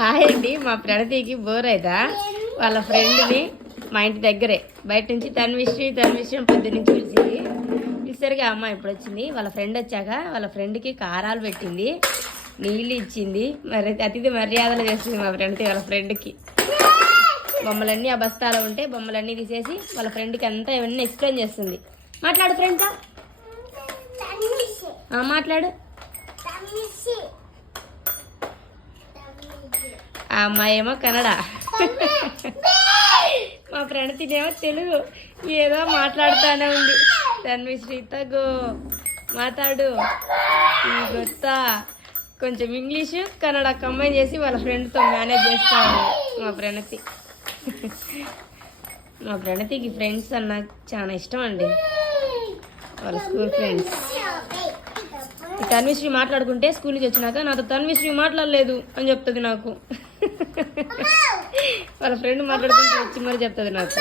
Hi అండి. మా ప్రణతికి bore అయితా వాళ్ళ ఫ్రెండ్ని మా ఇంటి దగ్గరే బయట నుంచి తన్విశ్రీ పొద్దు నుంచి పిలిచేసరికి అమ్మ ఇప్పుడు వచ్చింది. వాళ్ళ ఫ్రెండ్ వచ్చాక వాళ్ళ ఫ్రెండ్కి కారాలు పెట్టింది, నీళ్ళు ఇచ్చింది. మరి అతిథి మర్యాదలు చేస్తుంది మా ఫ్రెండ్కి. వాళ్ళ ఫ్రెండ్కి బొమ్మలన్నీ ఆ బస్తాలో ఉంటే బొమ్మలన్నీ తీసేసి వాళ్ళ ఫ్రెండ్కి అంతా ఇవన్నీ ఎక్స్ప్లెయిన్ చేస్తుంది. మాట్లాడు ఫ్రెండ్తో, మాట్లాడు. ఆ అమ్మాయి ఏమో కన్నడ, మా ప్రణతినేమో తెలుగు. ఏదో మాట్లాడుతూనే ఉంది. తన్విశ్రీతో గో మాట్లాడు గొత్తా కొంచెం ఇంగ్లీషు కన్నడ కంబైన్ చేసి వాళ్ళ ఫ్రెండ్తో మేనేజ్ చేస్తాను మా ప్రణతి. మా ప్రణతికి ఫ్రెండ్స్ అన్న చాలా ఇష్టం అండి, వాళ్ళ స్కూల్ ఫ్రెండ్స్. తన్విశ్రీ మాట్లాడుకుంటే స్కూల్ నుంచి వచ్చినాక నాతో తన్విశ్రీ మాట్లాడలేదు అని చెప్తుంది నాకు. వాళ్ళ ఫ్రెండ్ మాట్లాడుకుంటే వచ్చి మరి చెప్తుంది నాకు.